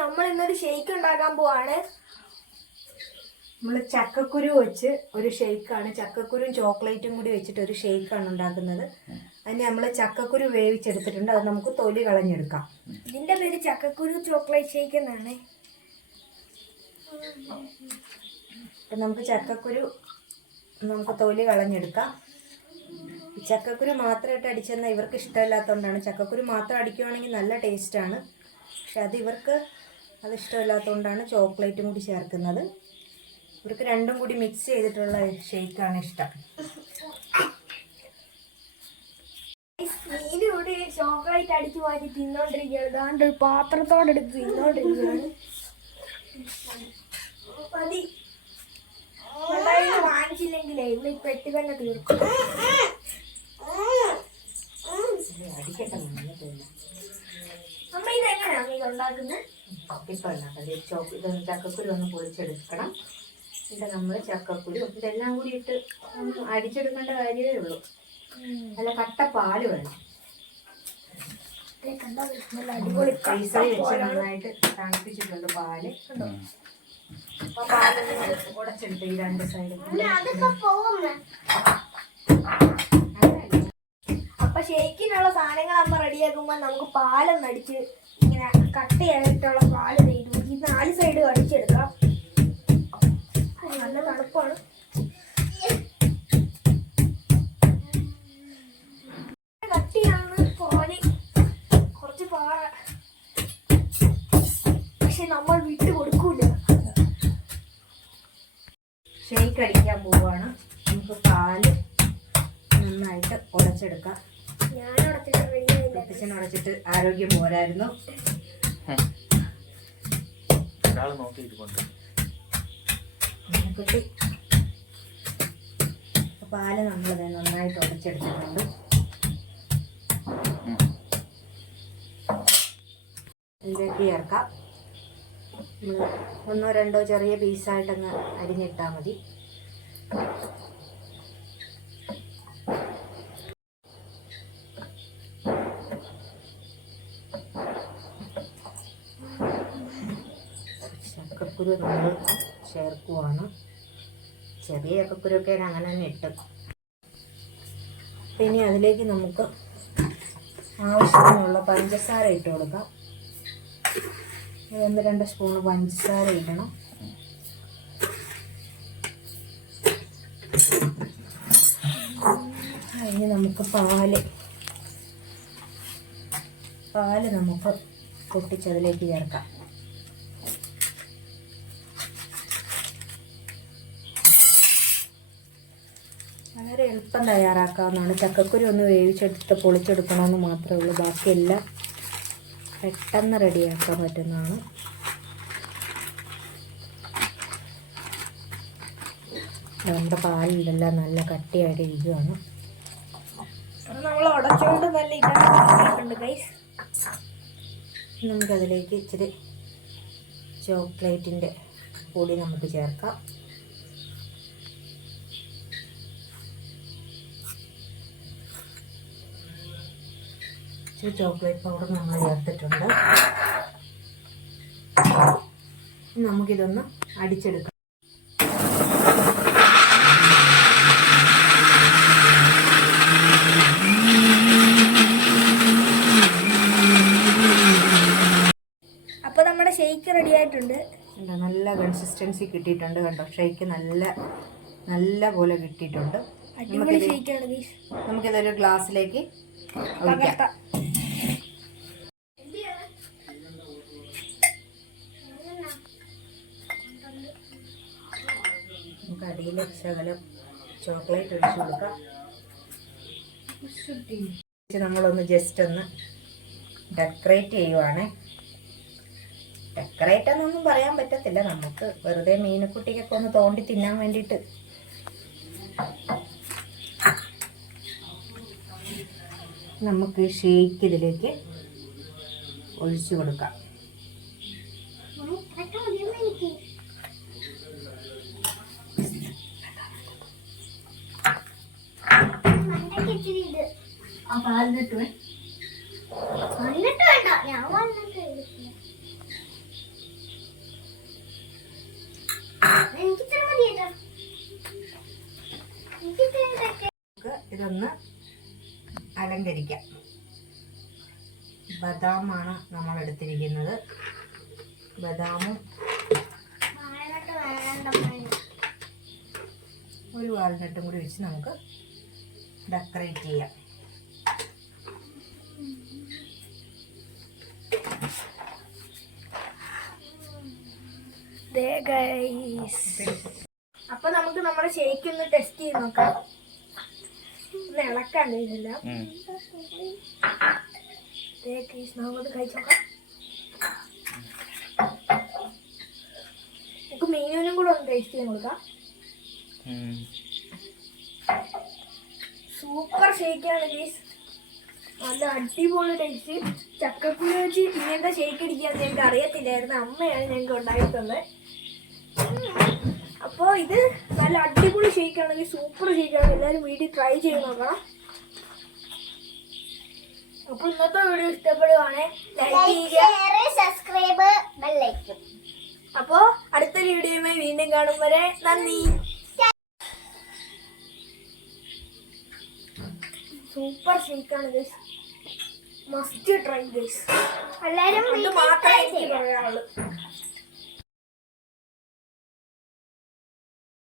നമ്മൾ ഇന്നൊരു ഷേക്ക് ഉണ്ടാക്കാൻ പോവാണ്. നമ്മൾ ചക്കക്കുരു വെച്ച് ഒരു ഷേക്കാണ്. ചക്കക്കുരും ചോക്ലേറ്റും കൂടി വെച്ചിട്ട് ഒരു ഷേക്കാണ് ഉണ്ടാക്കുന്നത്. അതിന് നമ്മൾ ചക്കക്കുരു വേവിച്ചെടുത്തിട്ടുണ്ട്. അത് നമുക്ക് തൊലി കളഞ്ഞെടുക്കാം. ഇതിന്റെ പേര് ചക്കക്കുരു ചോക്ലേറ്റ് ഷേക്ക് എന്നാണ്. അപ്പം നമുക്ക് ചക്കക്കുരു തൊലി കളഞ്ഞെടുക്കാം. ചക്കക്കുരു മാത്രമായിട്ട് അടിച്ചെന്നാൽ ഇവർക്ക് ഇഷ്ടമില്ലാത്തതുകൊണ്ടാണ്. ചക്കക്കുരു മാത്രം അടിക്കുവാണെങ്കിൽ നല്ല ടേസ്റ്റാണ്. പക്ഷെ അത് ഇഷ്ടമില്ലാത്തതുകൊണ്ടാണ് ചോക്ലേറ്റും കൂടി ചേർക്കുന്നത്. ഇവർക്ക് രണ്ടും കൂടി മിക്സ് ചെയ്തിട്ടുള്ള ഷേക്കാണ് ഇഷ്ടം. ഇതിലൂടെ ചോക്ലേറ്റ് അടിച്ചു മാറ്റി തിന്നോണ്ടിരിക്കുകയാണ്. അതാണ്ട് ഒരു പാത്രത്തോടെടുത്ത് തിന്നോണ്ടിരിക്കുകയാണ്. മതി വാങ്ങിച്ചില്ലെങ്കിലേ ഇവിടെ ഈ പെട്ടി തന്നെ തീർക്കും. അമ്മ ഇതെങ്ങനെയാണ് ഇത് ഉണ്ടാക്കുന്നത്? ചക്കക്കുരു ഒന്ന് പൊളിച്ചെടുക്കണം. ഇത് നമ്മൾ ചക്കക്കുരു ഇതെല്ലാം കൂടി ഇട്ട് അടിച്ചെടുക്കേണ്ട കാര്യമേ ഉള്ളൂ. നല്ല കട്ട പാല് വേണം. ഫ്രീസറിൽ വെച്ച് നന്നായിട്ട് തണുപ്പിച്ചിട്ടുണ്ട് പാല്. അപ്പൊ പാലൊന്ന് ഉടച്ചെടുത്ത് ഈ രണ്ട് സൈഡും. അപ്പൊ ഷേക്കിനുള്ള സാധനങ്ങൾ അമ്മ റെഡിയാക്കുമ്പോ നമുക്ക് പാലൊന്ന് അടിച്ച് ഇങ്ങനെ കട്ടയായിട്ടുള്ള പാല് തരും. ഈ 4 സൈഡും അടിച്ചെടുക്കാം. നല്ല തണുപ്പാണ്. കട്ടിയാണ് പാല്, കുറച്ച് പാറ. പക്ഷെ നമ്മൾ വിട്ടു കൊടുക്കൂല. ഷേക്ക് അടിക്കാൻ പോവാണ്. നമുക്ക് പാല് നന്നായിട്ട് ഉടച്ചെടുക്കാം. ഞാൻ ഉടച്ചിട്ട് ആരോഗ്യം പോരായിരുന്നു. പാല് നമ്മൾ നന്നായിട്ട് ഉടച്ചെടുത്തിട്ടുണ്ട്. ഇതിലേക്ക് ചേർക്കാം. 1 or 2 ചെറിയ പീസായിട്ടങ്ങ് അരിഞ്ഞിട്ടാൽ മതി. ചക്കക്കുരു നമ്മൾ ചേർക്കുവാണ്. ചെറിയ ചക്കക്കുരുവൊക്കെ അങ്ങനെ തന്നെ ഇട്ട്. ഇനി അതിലേക്ക് നമുക്ക് ആവശ്യത്തിനുള്ള പഞ്ചസാര ഇട്ട് കൊടുക്കാം. 1-2 സ്പൂണ് പഞ്ചസാര ഇടണം. ഇനി നമുക്ക് പാല് നമുക്ക് പൊട്ടിച്ചതിലേക്ക് ചേർക്കാം. വളരെ എളുപ്പം തയ്യാറാക്കാവുന്നതാണ്. ചക്കക്കുരു ഒന്ന് വേവിച്ചെടുത്ത് പൊളിച്ചെടുക്കണമെന്ന് മാത്രമേ ഉള്ളൂ. ബാക്കിയെല്ലാം പെട്ടെന്ന് റെഡിയാക്കാൻ പറ്റുന്നതാണ്. നമ്മുടെ പാലിലെല്ലാം നല്ല കട്ടിയായിട്ട് ഇരിക്കുകയാണ്. നമ്മൾ ഉടച്ചുകൊണ്ട് നല്ല ഇതായിട്ടുണ്ട് ഗൈസ്. നമുക്കതിലേക്ക് ഇച്ചിരി ചോക്ലേറ്റിൻ്റെ പൊടി നമുക്ക് ചേർക്കാം. ഇച്ചിരി ചോക്ലേറ്റ് പൗഡർ നമ്മൾ ചേർത്തിട്ടുണ്ട്. നമുക്കിതൊന്ന് അടിച്ചെടുക്കാം. അപ്പോൾ നമ്മുടെ ഷേക്ക് റെഡി ആയിട്ടുണ്ട്. നല്ല കൺസിസ്റ്റൻസി കിട്ടിയിട്ടുണ്ട്. കണ്ടോ, ഷേക്ക് നല്ല പോലെ കിട്ടിയിട്ടുണ്ട്. നമുക്കിതൊരു ഗ്ലാസ്സിലേക്ക് ഒഴിക്കാം. നമുക്ക് അടിയിൽ ശകലം ചോക്ലേറ്റ് ഒഴിച്ച് കൊടുക്കാം. നമ്മളൊന്ന് ജസ്റ്റ് ഒന്ന് ഡെക്കറേറ്റ് ചെയ്യുവാണ്. ഡെക്കറേറ്റ് എന്നൊന്നും പറയാൻ പറ്റത്തില്ല. നമുക്ക് വെറുതെ മീനക്കുട്ടിക്കൊക്കെ ഒന്ന് തോണ്ടി തിന്നാൻ വേണ്ടിയിട്ട് നമുക്ക് ഷേക്ക് ഇതിലേക്ക് ഒഴിച്ചു കൊടുക്കാം. ആ പാലിനിട്ട് വേണ്ട, ഞാൻ കരിക്ക, ബദാമാണ് നമ്മൾ എടുത്തിരിക്കുന്നത്. ബദാമും ഒരു വാൾനട്ടും കൂടി വെച്ച് നമുക്ക് ഡെക്കറേറ്റ് ചെയ്യാം. അപ്പൊ നമുക്ക് നമ്മുടെ ഷേക്ക് ഒന്ന് ടെസ്റ്റ് ചെയ്ത് നോക്കാം. ഒന്ന് ഇളക്കാണ്ട് ഇതെല്ലാം നമുക്ക് കഴിച്ചു നോക്കാം. നമുക്ക് മീനും കൂടെ ഒന്ന് ടേസ്റ്റ് ചെയ്യാൻ കൊടുക്കാം. സൂപ്പർ ഷേക്കാണ് ഗൈസ്, നല്ല അടിപൊളി ടേസ്റ്റ്. ചക്കക്കുരു വെച്ച് ഇങ്ങനത്തെ ഷേക്ക് അടിക്കാന്ന് ഞങ്ങൾക്ക് അറിയത്തില്ലായിരുന്നു, അമ്മയാണ് ഞങ്ങൾക്ക് ഉണ്ടാക്കി തന്നത്. അപ്പോൾ ഇത് നല്ല അടിപൊളി ഷേക്കാണെങ്കിൽ സൂപ്പർ ഷേക്കാണ്, എല്ലാവരും വീട്ടിൽ ട്രൈ ചെയ്ത് നോക്കണം. അപ്പോൾ ഇന്നത്തെ വീഡിയോ ഇഷ്ടപ്പെടുവാണെങ്കിൽ ലൈക്ക് ചെയ്യുക, സബ്സ്ക്രൈബ്, ബെൽ ഐക്കൺ. അപ്പോൾ അടുത്ത വീഡിയോയുമായി വീണ്ടും കാണും വരെ നന്ദി. സൂപ്പർ ഷേക്കാണ് ഗൈസ്, മസ്റ്റ് ട്രൈ ഗൈസ്. എല്ലാവരും മാത്രമേ എനിക്ക് പറയാനുള്ളൂ.